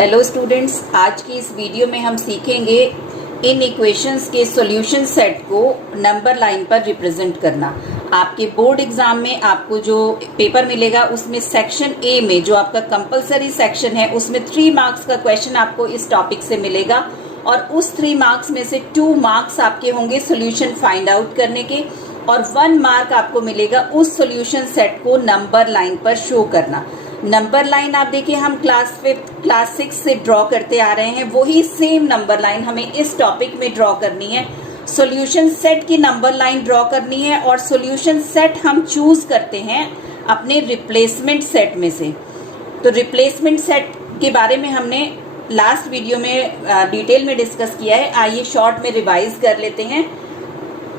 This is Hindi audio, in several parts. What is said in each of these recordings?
हेलो स्टूडेंट्स, आज की इस वीडियो में हम सीखेंगे इन इक्वेशंस के सॉल्यूशन सेट को नंबर लाइन पर रिप्रेजेंट करना। आपके बोर्ड एग्जाम में आपको जो पेपर मिलेगा उसमें सेक्शन ए में जो आपका कंपलसरी सेक्शन है उसमें 3 मार्क्स का क्वेश्चन आपको इस टॉपिक से मिलेगा और उस 3 मार्क्स में से 2 मार्क्स आपके होंगे सॉल्यूशन फाइंड आउट करने के और 1 मार्क आपको मिलेगा उस सॉल्यूशन सेट को नंबर लाइन पर शो करना। नंबर लाइन आप देखिए हम क्लास 5 क्लास 6 से ड्रॉ करते आ रहे हैं, वही सेम नंबर लाइन हमें इस टॉपिक में ड्रॉ करनी है। सॉल्यूशन सेट की नंबर लाइन ड्रॉ करनी है और सॉल्यूशन सेट हम चूज करते हैं अपने रिप्लेसमेंट सेट में से। तो रिप्लेसमेंट सेट के बारे में हमने लास्ट वीडियो में डिटेल में डिस्कस किया है। आइए शॉर्ट में रिवाइज कर लेते हैं।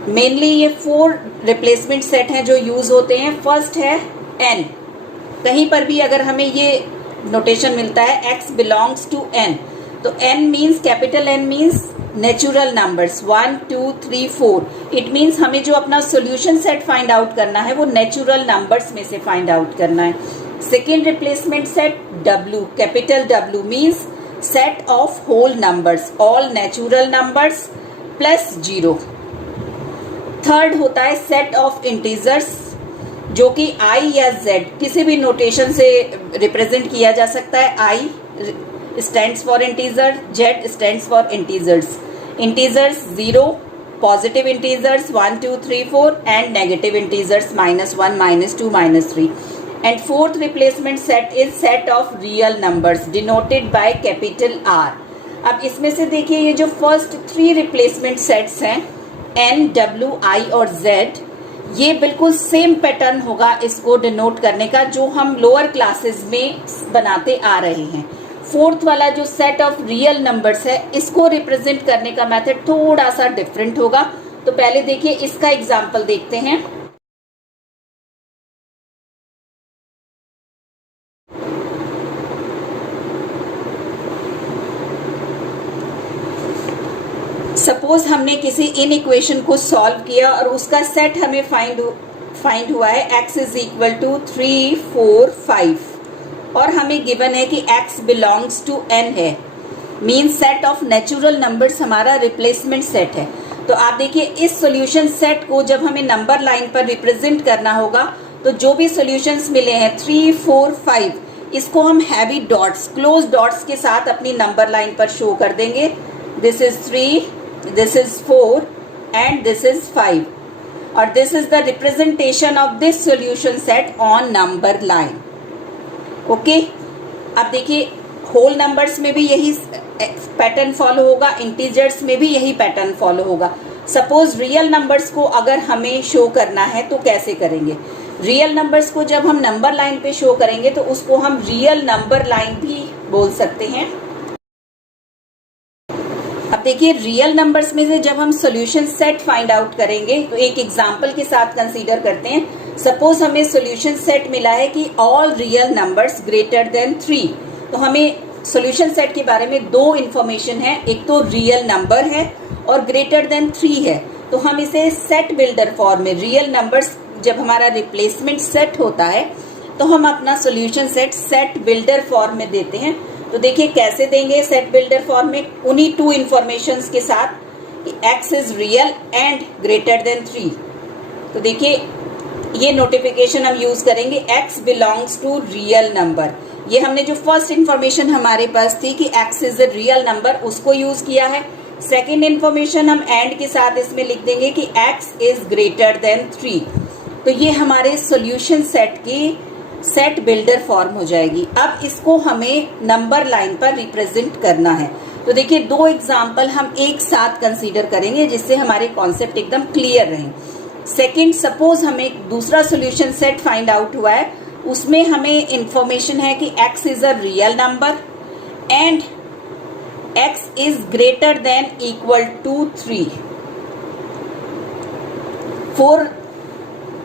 मेनली ये 4 रिप्लेसमेंट सेट हैं जो यूज होते हैं। फर्स्ट है n। कहीं पर भी अगर हमें ये नोटेशन मिलता है x बिलोंग्स टू n, तो n means capital N means natural numbers 1 2 3 4। It means हमें जो अपना सॉल्यूशन सेट फाइंड आउट करना है वो नेचुरल नंबर्स में से फाइंड आउट करना है। Second replacement set W, capital W means set of whole numbers, all natural numbers plus 0। Third होता है सेट ऑफ इंटीजर्स जो कि I या Z किसी भी नोटेशन से रिप्रेजेंट किया जा सकता है। I stands for integer, Z stands for integers. Integers 0, positive integers 1 2 3 4 and negative integers -1 -2 -3। And fourth replacement set is set of real numbers denoted by capital R। अब इसमें से देखिए ये जो फर्स्ट 3 रिप्लेसमेंट सेट्स हैं N, W, I और Z, ये बिल्कुल सेम पैटर्न होगा इसको डिनोट करने का जो हम लोअर क्लासेस में बनाते आ रहे हैं। फोर्थ वाला जो सेट ऑफ रियल नंबर्स है इसको रिप्रेजेंट करने का मेथड थोड़ा सा डिफरेंट होगा। तो पहले देखिए इसका एग्जांपल देखते हैं। सपोज हमने किसी इन इक्वेशन को सॉल्व किया और उसका सेट हमें फाइंड हुआ है x इज इक्वल टू 3 4 5 और हमें गिवन है कि x बिलोंग्स टू n है, means set of natural numbers हमारा रिप्लेसमेंट सेट है। तो आप देखिए इस सॉल्यूशन सेट को जब हमें नंबर लाइन पर रिप्रेजेंट करना होगा तो जो भी सॉल्यूशंस मिले हैं 3 4 5 इसको हम हैवी डॉट्स, क्लोज डॉट्स के साथ अपनी नंबर लाइन पर शो कर देंगे। This is 3, this is 4 and this is 5 और this is the representation of this solution set on number line। Okay, अब देखिए होल नंबर्स में भी यही पैटर्न फॉलो होगा, इंटीजर्स में भी यही पैटर्न फॉलो होगा। सपोज रियल नंबर्स को अगर हमें शो करना है तो कैसे करेंगे? रियल नंबर्स को जब हम नंबर लाइन पे शो करेंगे तो उसको हम रियल नंबर लाइन भी बोल सकते हैं। अब देखिए रियल नंबर्स में से जब हम सॉल्यूशन सेट फाइंड आउट करेंगे तो एक एग्जांपल के साथ कंसीडर करते हैं। सपोज हमें सॉल्यूशन सेट मिला है कि all real numbers greater than 3। तो हमें सॉल्यूशन सेट के बारे में 2 इंफॉर्मेशन है, एक तो रियल नंबर है और ग्रेटर देन 3 है। तो हम इसे सेट बिल्डर फॉर्म में, रियल नंबर्स जब हमारा रिप्लेसमेंट सेट होता है तो हम अपना सॉल्यूशन सेट बिल्डर फॉर्म में देते हैं। तो देखिए कैसे देंगे सेट बिल्डर फॉर्म में, उन्हीं 2 इंफॉर्मेशंस के साथ कि x is real and greater than 3। तो देखिए ये नोटिफिकेशन हम यूज करेंगे x belongs to real number. ये हमने जो फर्स्ट इंफॉर्मेशन हमारे पास थी कि x is a real number उसको यूज किया है। सेकेंड इंफॉर्मेशन हम एंड के साथ इसमें लिख देंगे कि x इज ग्रेटर देन 3। तो ये हमारे सॉल्यूशन सेट की सेट बिल्डर फॉर्म हो जाएगी। अब इसको हमें नंबर लाइन पर रिप्रेजेंट करना है। तो देखिए 2 एग्जांपल हम एक साथ कंसीडर करेंगे जिससे हमारे कॉन्सेप्ट एकदम क्लियर रहे। सेकंड, सपोज हमें दूसरा सॉल्यूशन सेट फाइंड आउट हुआ है, उसमें हमें इंफॉर्मेशन है कि x is a real number and x is greater than equal to 3। 4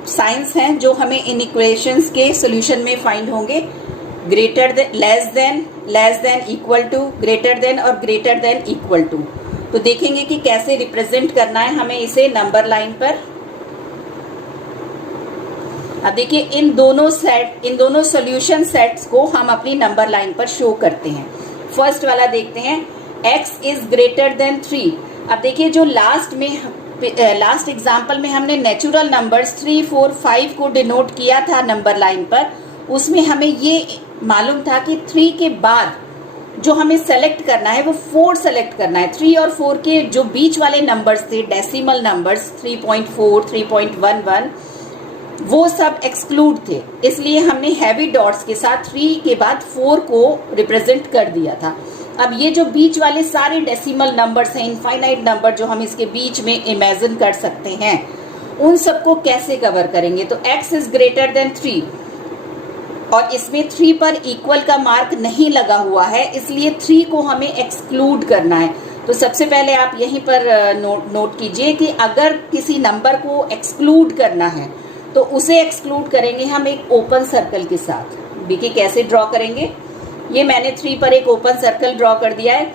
signs हैं जो हमें इन इक्वेशंस के सॉल्यूशन में फाइंड होंगे। Greater than, less than, equal to, greater than और ग्रेटर देन इक्वल टू। तो देखेंगे कि कैसे रिप्रेजेंट करना है हमें इसे नंबर लाइन पर। अब देखिए इन दोनों सॉल्यूशन सेट्स को हम अपनी नंबर लाइन पर शो करते हैं। फर्स्ट वाला देखते हैं, x इज ग्रेटर देन 3। अब देखिए जो लास्ट एग्जाम्पल में हमने नेचुरल नंबर्स 3, 4, 5 को डिनोट किया था नंबर लाइन पर, उसमें हमें ये मालूम था कि 3 के बाद जो हमें सेलेक्ट करना है वो 4 सेलेक्ट करना है। 3 और 4 के जो बीच वाले नंबर्स थे, डेसिमल नंबर्स 3.4, 3.11, वो सब एक्सक्लूड थे, इसलिए हमने हैवी डॉट्स के साथ 3 के बाद 4 को रिप्रेजेंट कर दिया था। अब ये जो बीच वाले सारे डेसिमल नंबर्स हैं, इनफाइनाइट नंबर जो हम इसके बीच में इमेजिन कर सकते हैं, उन सबको कैसे कवर करेंगे? तो x इज ग्रेटर देन 3 और इसमें 3 पर इक्वल का मार्क नहीं लगा हुआ है, इसलिए 3 को हमें एक्सक्लूड करना है। तो सबसे पहले आप यहीं पर नोट कीजिए कि अगर किसी नंबर को एक्सक्लूड करना है तो उसे एक्सक्लूड करेंगे हम एक ओपन सर्कल के साथ। देखिए कैसे ड्रॉ करेंगे। ये मैंने 3 पर एक ओपन सर्कल ड्रॉ कर दिया है।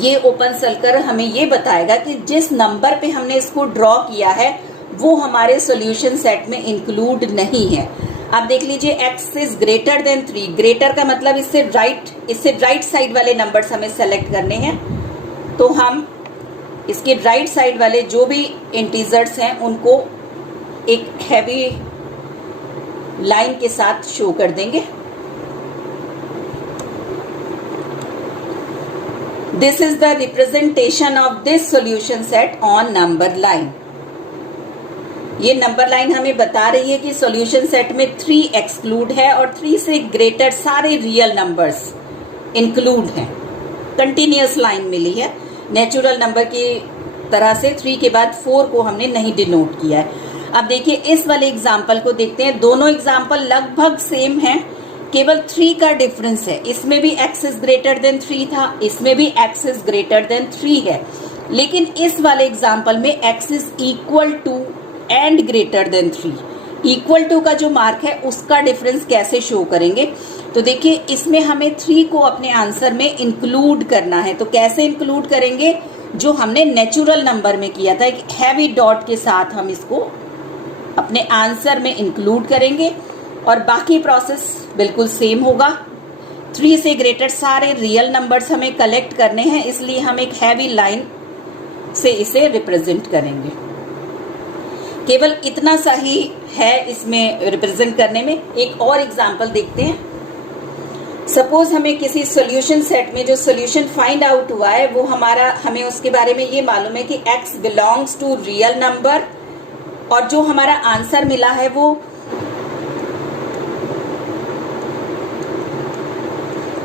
ये ओपन सर्कल हमें ये बताएगा कि जिस नंबर पे हमने इसको ड्रॉ किया है वो हमारे सॉल्यूशन सेट में इंक्लूड नहीं है। अब देख लीजिए x is greater than 3। Greater का मतलब इससे राइट साइड वाले नंबर्स हमें सेलेक्ट करने हैं। तो हम इसके राइट साइड वाले जो भी इंटीजर्स हैं उनको एक हैवी लाइन के साथ शो कर देंगे। This is the representation of this solution set on number line. ये नंबर लाइन हमें बता रही है कि सॉल्यूशन सेट में 3 एक्सक्लूड है और 3 से ग्रेटर सारे रियल नंबर्स इंक्लूड हैं। कंटिन्यूअस लाइन मिली है, नेचुरल नंबर की तरह से 3 के बाद 4 को हमने नहीं डिनोट किया है। अब देखिए इस वाले एग्जाम्पल को देखते हैं। दोनों एग्जाम्पल लगभग सेम हैं, केवल 3 का डिफरेंस है। इसमें भी x इज ग्रेटर देन 3 था, इसमें भी x इज ग्रेटर देन 3 है, लेकिन इस वाले एग्जाम्पल में x is equal to and greater than 3। Equal to का जो मार्क है उसका डिफरेंस कैसे शो करेंगे? तो देखिए इसमें हमें 3 को अपने आंसर में इंक्लूड करना है। तो कैसे इंक्लूड करेंगे? जो हमने नेचुरल नंबर में किया था, एक हैवी डॉट के साथ हम इसको अपने आंसर में इंक्लूड करेंगे और बाकी प्रोसेस बिल्कुल सेम होगा। 3 से ग्रेटर सारे रियल नंबर्स हमें कलेक्ट करने हैं, इसलिए हम एक हैवी लाइन से इसे रिप्रेजेंट करेंगे। केवल इतना सा ही है इसमें रिप्रेजेंट करने में। एक और एग्जांपल देखते हैं। सपोज हमें किसी सॉल्यूशन सेट में जो सॉल्यूशन फाइंड आउट हुआ है वो हमें उसके बारे में ये मालूम है कि x belongs to real number, और जो हमारा आंसर मिला है वो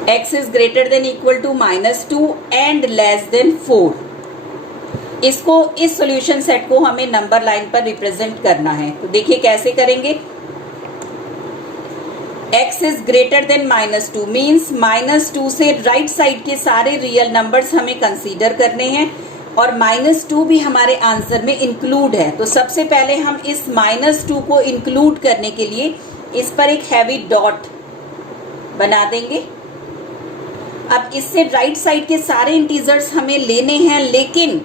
x is greater than equal to -2 and less than 4। इसको, इस सॉल्यूशन सेट को हमें नंबर लाइन पर रिप्रेजेंट करना है। तो देखिए कैसे करेंगे। x is greater than -2 means -2 से राइट साइड के सारे रियल नंबर्स हमें कंसीडर करने हैं और -2 भी हमारे आंसर में इंक्लूड है। तो सबसे पहले हम इस -2 को इंक्लूड करने के लिए इस पर एक हैवी डॉट बना देंगे। अब इससे राइट साइड के सारे इंटीजर्स हमें लेने हैं, लेकिन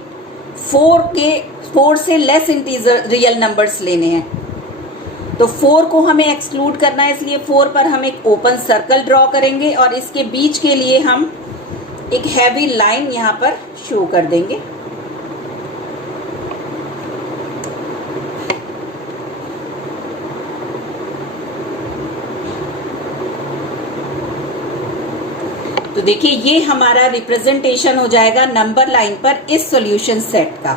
4 से लेस इंटीजर रियल नंबर्स लेने हैं। तो 4 को हमें एक्सक्लूड करना है, इसलिए 4 पर हम एक ओपन सर्कल ड्रॉ करेंगे और इसके बीच के लिए हम एक हैवी लाइन यहां पर शो कर देंगे। तो देखिए ये हमारा रिप्रेजेंटेशन हो जाएगा नंबर लाइन पर इस सॉल्यूशन सेट का।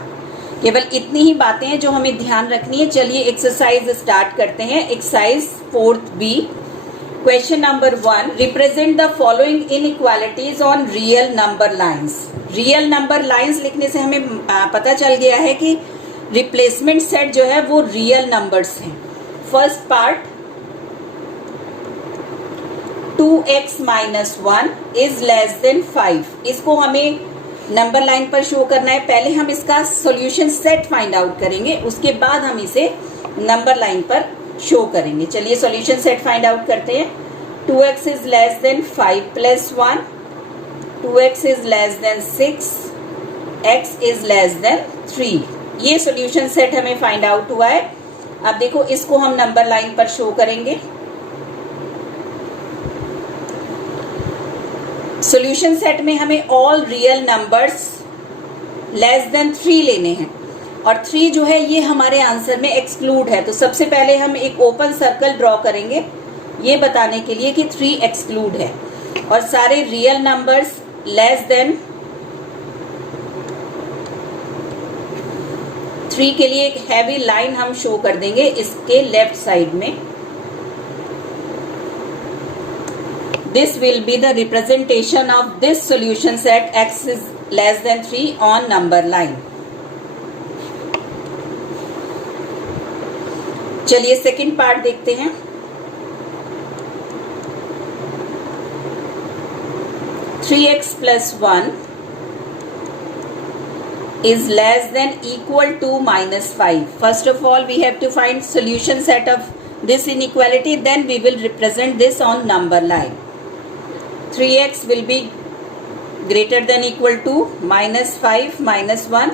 केवल इतनी ही बातें हैं जो हमें ध्यान रखनी है। चलिए एक्सरसाइज स्टार्ट करते हैं। Exercise 4th B, question number 1, represent the following inequalities on real number lines. Real number lines लिखने से हमें पता चल गया है कि रिप्लेसमेंट सेट जो है वो रियल नंबर्स हैं। First part, 2x - 1 is less than 5। इसको हमें नंबर लाइन पर शो करना है। पहले हम इसका सॉल्यूशन सेट फाइंड आउट करेंगे, उसके बाद हम इसे नंबर लाइन पर शो करेंगे। चलिए सॉल्यूशन सेट फाइंड आउट करते हैं। 2x is less than 5 + 1, 2x is less than 6, x is less than 3। ये सॉल्यूशन सेट हमें फाइंड आउट हुआ है। अब देखो इसको हम नंबर लाइन पर शो करेंगे। सॉल्यूशन सेट में हमें all real numbers less than 3 लेने हैं और 3 जो है ये हमारे आंसर में एक्सक्लूड है। तो सबसे पहले हम एक ओपन सर्कल ड्रॉ करेंगे ये बताने के लिए कि 3 एक्सक्लूड है और सारे रियल नंबर्स लेस देन 3 के लिए एक हैवी लाइन हम शो कर देंगे इसके लेफ्ट साइड में। This will be the representation of this solution set x is less than 3 on number line. चलिए सेकंड पार्ट देखते हैं। Three x plus 1 is less than equal to minus 5. First of all, we have to find solution set of this inequality. Then we will represent this on number line. 3x will be greater than equal to minus 5 minus 1.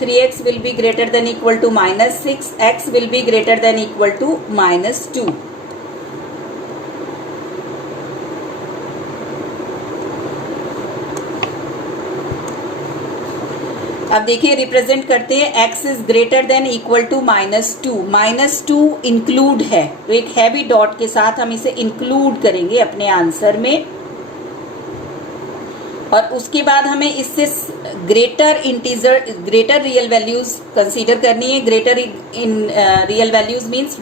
3x will be greater than equal to minus 6. X will be greater than equal to minus 2. अब देखिए रिप्रेजेंट करते हैं x is greater than equal to -2। -2 include है तो एक हैवी डॉट के साथ हम इसे इंक्लूड करेंगे अपने आंसर में और उसके बाद हमें इससे ग्रेटर रियल वैल्यूज कंसीडर करनी है। Greater in real values means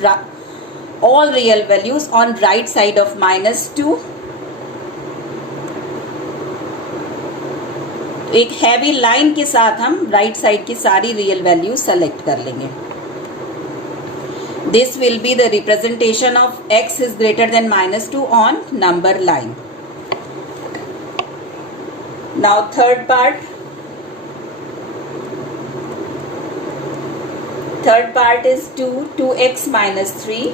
all real values on right side of -2। एक हैवी लाइन के साथ हम राइट साइड की सारी रियल वैल्यू सेलेक्ट कर लेंगे। This will be the representation of x is greater than -2 on number line. Now third part is 2x minus 3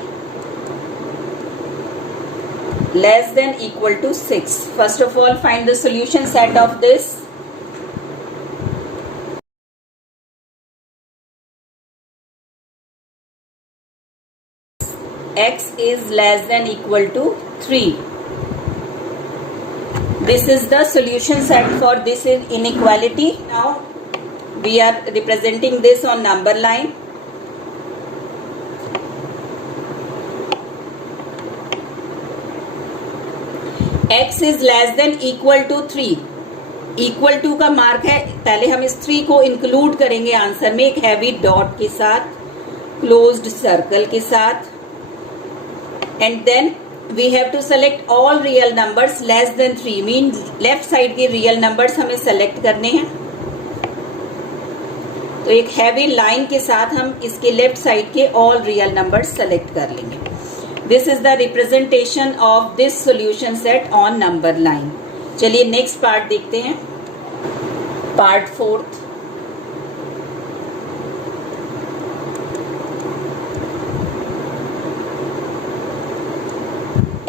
less than equal to 6. First of all, find the solution set of this. X is less than equal to 3. This is the solution set for this inequality. Now we are representing this on number line. X is less than equal to 3. Equal to का मार्क है, पहले हम इस 3 को इंक्लूड करेंगे आंसर में एक हैवी डॉट के साथ, क्लोज्ड सर्कल के साथ, and then we have to select all real numbers less than 3 mean left side के रियल नंबर्स हमें सेलेक्ट करने हैं। तो एक हैवी लाइन के साथ हम इसके लेफ्ट साइड के ऑल रियल नंबर्स सेलेक्ट कर लेंगे। This is the representation of this solution set on number line. चलिए नेक्स्ट पार्ट देखते हैं, part 4th।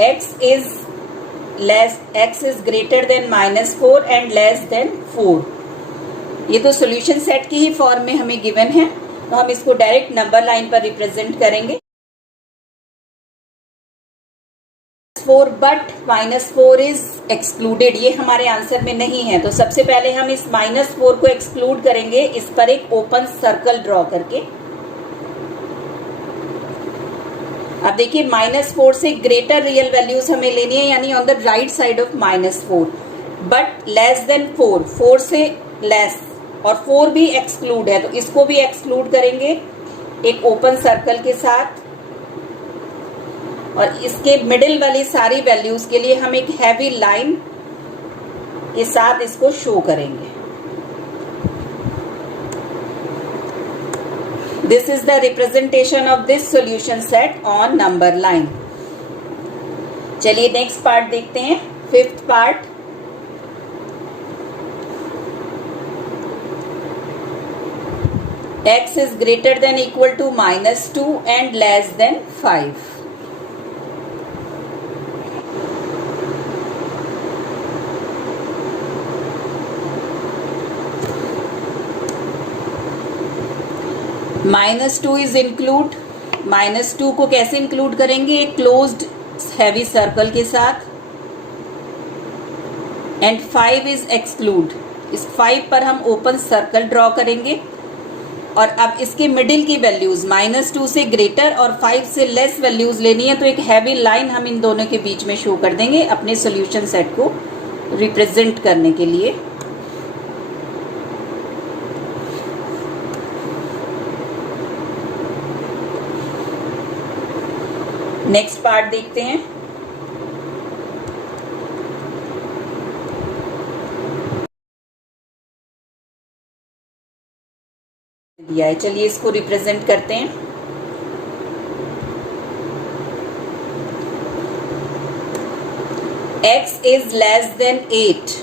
x is greater than -4 and less than 4। ये तो सॉल्यूशन सेट की ही फॉर्म में हमें गिवन है तो हम इसको डायरेक्ट नंबर लाइन पर रिप्रेजेंट करेंगे। 4 बट -4 इज एक्सक्लूडेड, ये हमारे आंसर में नहीं है। तो सबसे पहले हम इस -4 को एक्सक्लूड करेंगे इस पर एक ओपन सर्कल ड्रॉ करके। अब देखिए -4 से ग्रेटर रियल वैल्यूज हमें लेनी है यानी on the right side of -4 but less than 4 से लेस और 4 भी एक्सक्लूड है तो इसको भी एक्सक्लूड करेंगे एक ओपन सर्कल के साथ और इसके मिडिल वाली सारी वैल्यूज के लिए हम एक हैवी लाइन के साथ इसको शो करेंगे। This is the representation of this solution set on number line. चलिए नेक्स्ट पार्ट देखते हैं, 5th part. x is greater than equal to -2 and less than 5. -2 is include, -2 को कैसे इंक्लूड करेंगे एक क्लोज्ड हैवी सर्कल के साथ एंड 5 इज एक्सक्लूड। इस 5 पर हम ओपन सर्कल ड्रॉ करेंगे और अब इसके मिडिल की वैल्यूज -2 से ग्रेटर और 5 से लेस वैल्यूज लेनी है, तो एक हैवी लाइन हम इन दोनों के बीच में शो कर देंगे अपने सॉल्यूशन सेट को रिप्रेजेंट करने के लिए। नेक्स्ट पार्ट देखते हैं। दिया है, चलिए इसको रिप्रेजेंट करते हैं। x is less than 8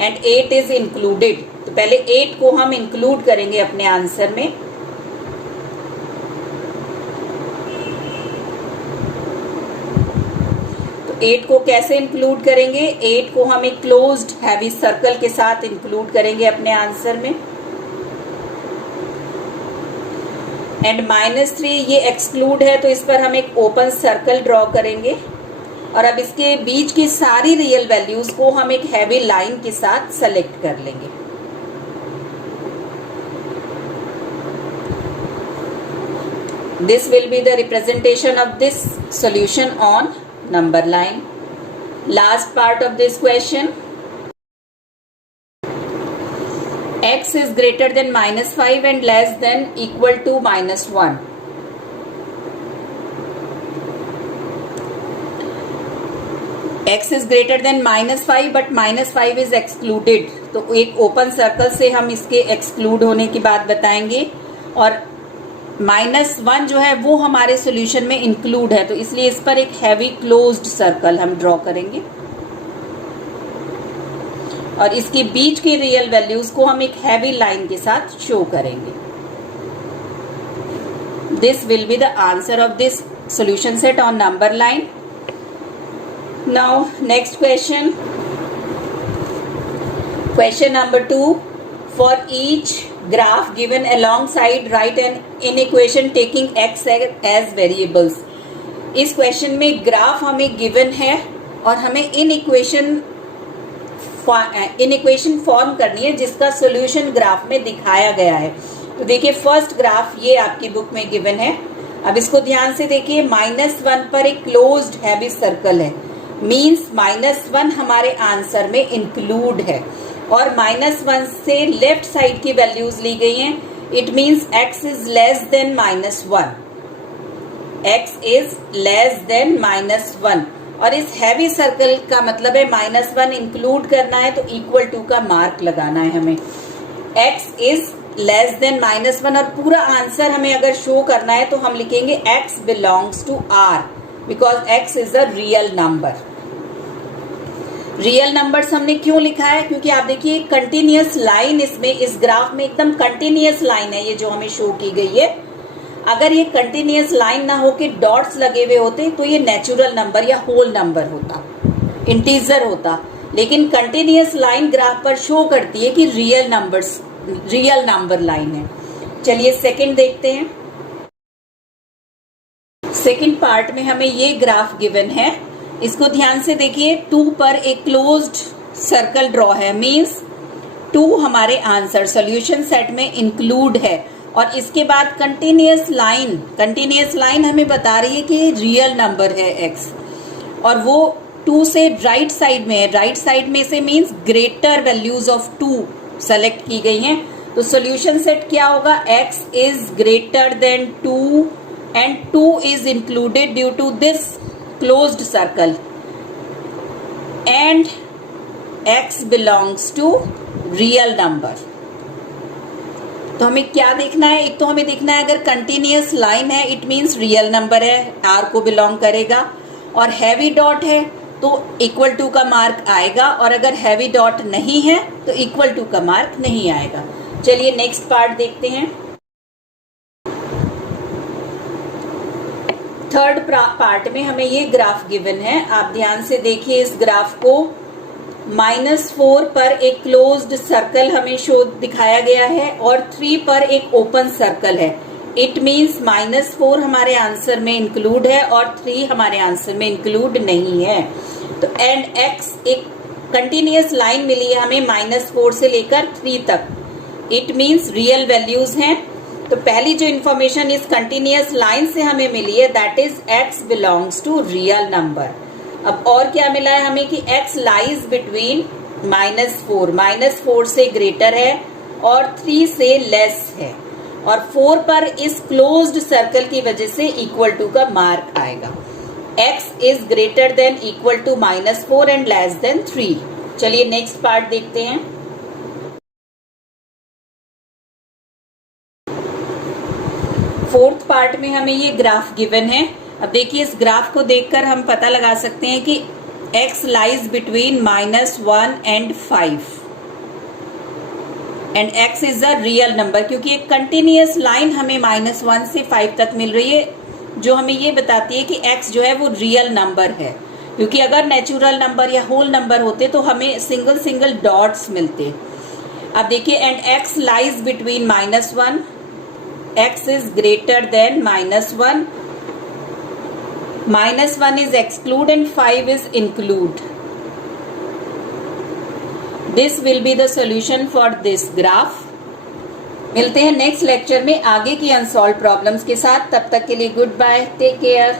and 8 is included, तो पहले 8 को हम इंक्लूड करेंगे अपने आंसर में। तो 8 को कैसे इंक्लूड करेंगे? 8 को हम एक क्लोज्ड हैवी सर्कल के साथ इंक्लूड करेंगे अपने आंसर में। एंड -3 ये एक्सक्लूड है, तो इस पर हम एक ओपन सर्कल ड्रॉ करेंगे और अब इसके बीच की सारी रियल वैल्यूज को हम एक हैवी लाइन के साथ सेलेक्ट कर लेंगे। This will be the representation of this solution on number line. Last part of this question, x is greater than -5 and less than equal to -1. x is greater than -5 but -5 is excluded, तो एक ओपन सर्कल से हम इसके एक्सक्लूड होने की बात बताएंगे और -1 जो है वो हमारे सॉल्यूशन में इंक्लूड है, तो इसलिए इस पर एक हैवी क्लोज्ड सर्कल हम ड्रॉ करेंगे और इसके बीच की रियल वैल्यूज को हम एक हैवी लाइन के साथ शो करेंगे। This will be the answer of this solution set on number line. Now next question, question number 2, for each graph given alongside write an inequation taking x as variables. इस क्वेश्चन में ग्राफ हमें गिवन है और हमें इनइक्वेशन फॉर्म करनी है जिसका सॉल्यूशन ग्राफ में दिखाया गया है। तो देखिए फर्स्ट ग्राफ ये आपकी बुक में गिवन है। अब इसको ध्यान से देखिए, -1 पर एक क्लोज्ड हैवी सर्कल है, मींस -1 हमारे आंसर में इंक्लूड है और -1 से लेफ्ट साइड की वैल्यूज ली गई हैं। It means x is less than -1, x is less than -1 और इस हैवी सर्कल का मतलब है -1 इंक्लूड करना है, तो इक्वल टू का मार्क लगाना है हमें। x इज लेस देन -1 और पूरा आंसर हमें अगर शो करना है तो हम लिखेंगे x belongs to R because x is a real number. Real numbers हमने क्यों लिखा है? क्योंकि आप देखिए कंटिन्यूअस लाइन इसमें इस ग्राफ में एकदम कंटिन्यूअस लाइन है ये जो हमें शो की गई है। अगर ये कंटिन्यूअस लाइन ना हो के डॉट्स लगे हुए होते तो ये नेचुरल नंबर या होल नंबर होता, इंटीजर होता, लेकिन कंटिन्यूअस लाइन ग्राफ पर शो करती है कि रियल नंबर लाइन है। चलिए सेकंड देखते हैं। सेकंड पार्ट में हमें ये ग्राफ गिवन है, इसको ध्यान से देखिए। 2 पर एक क्लोज्ड सर्कल ड्रॉ है, मींस 2 हमारे आंसर सॉल्यूशन सेट में इंक्लूड है और इसके बाद कंटिन्यूअस लाइन हमें बता रही है कि रियल नंबर है x और वो 2 से राइट साइड में है। राइट साइड में से means greater values of 2 select की गई हैं, तो सॉल्यूशन सेट क्या होगा? x is greater than 2 and 2 is included due to this closed circle and x belongs to real number. तो हमें क्या देखना है? एक तो हमें देखना है अगर कंटिन्यूअस लाइन है इट मींस रियल नंबर है, R को बिलोंग करेगा, और हैवी डॉट है तो इक्वल टू का मार्क आएगा, और अगर हैवी डॉट नहीं है तो इक्वल टू का मार्क नहीं आएगा। चलिए नेक्स्ट पार्ट देखते हैं। थर्ड पार्ट में हमें ये ग्राफ गिवन है, आप ध्यान से देखिए इस ग्राफ को। -4 पर एक क्लोज्ड सर्कल हमें शो दिखाया गया है और 3 पर एक ओपन सर्कल है। इट मींस -4 हमारे आंसर में इंक्लूड है और 3 हमारे आंसर में इंक्लूड नहीं है। तो एंड x एक कंटिन्यूअस लाइन मिली है हमें -4 से लेकर 3 तक, इट मीन्स रियल वैल्यूज हैं। तो पहली जो इंफॉर्मेशन इस कंटिन्यूअस लाइन से हमें मिली है that is x belongs to real number. अब और क्या मिला है हमें कि x लाइज बिटवीन -4 से ग्रेटर है और 3 से लेस है, और 4 पर इस क्लोज्ड सर्कल की वजह से इक्वल टू का मार्क आएगा। x is greater than equal to -4 and less than 3। चलिए नेक्स्ट पार्ट देखते हैं। फोर्थ पार्ट में हमें ये ग्राफ गिवन है। अब देखिए इस ग्राफ को देखकर हम पता लगा सकते हैं कि x lies between -1 and 5 and x is a real number, क्योंकि एक कंटिन्यूअस लाइन हमें -1 से 5 तक मिल रही है जो हमें ये बताती है कि x जो है वो रियल नंबर है, क्योंकि अगर नेचुरल नंबर या होल नंबर होते तो हमें सिंगल सिंगल डॉट्स मिलते। अब देखिए and x lies between -1, x is greater than -1, -1 is exclude and 5 is include. This will be the solution for this graph. मिलते हैं नेक्स्ट लेक्चर में आगे की अनसॉल्व प्रॉब्लम्स के साथ। तब तक के लिए गुड बाय, टेक केयर।